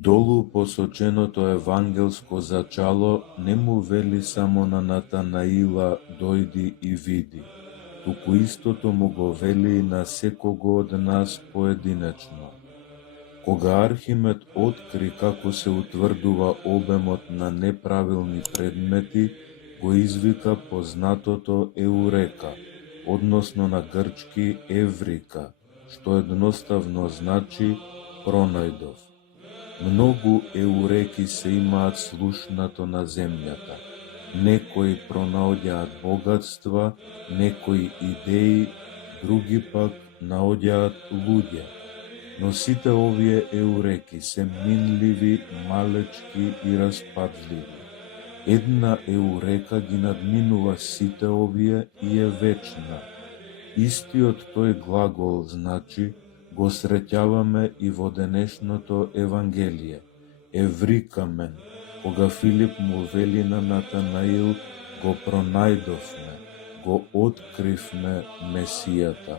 Долу посоченото евангелско зачало не му вели само на Натанаила дојди и види, туку истото му го вели и на секого од нас поединечно. Кога Архимед откри како се утврдува обемот на неправилни предмети, го извика познатото еурека, односно на грчки еврика, што едноставно значи пронајдов. Многу еуреки се имаат слушнато на земјата. Некои пронаоѓаат богатства, некои идеи, други пак наоѓаат луѓе. Но сите овие еуреки се минливи, малечки и распадливи. Една еурека ги надминува сите овие и е вечна. Истиот тој глагол значи го среќаваме и во денешното Евангелие. Еврикамен, кога Филип му вели на Натанаил, го пронајдовме, го откривме Месијата.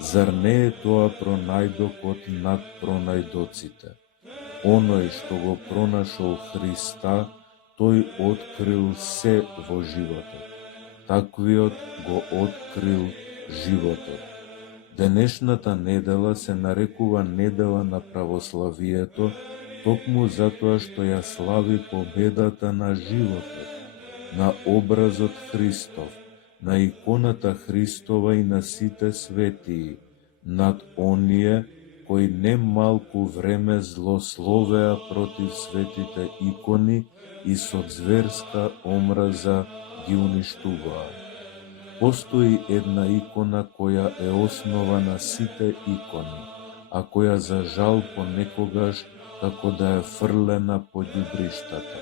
Зар не е тоа пронајдокот над пронајдоците? Оној што го пронашол Христа, тој открил се во животот. Таквиот го открил животот. Денешната недела се нарекува недела на православието, токму затоа што ја слави победата на животот, на образот Христов, на иконата Христова и на сите светии, над оние кои не малку време злословеа против светите икони и со зверска омраза ги уништуваа. Постои една икона која е основа на сите икони, а која за жал понекогаш како да е фрлена по ѓубриштата.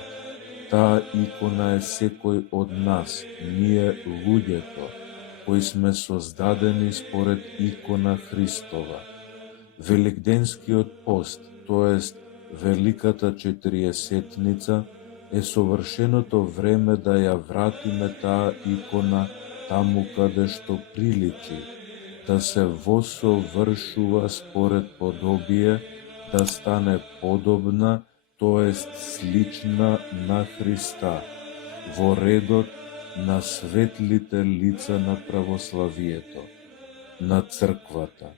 Таа икона е секој од нас, ние луѓето, кои сме создадени според икона Христова. Великденскиот пост, тоест Великата Четириесетница, е совршеното време да ја вратиме таа икона таму каде што приличи, да се восовршува според подобие, да стане подобна, тоест слична на Христа, во редот на светлите лица на православието, на црквата.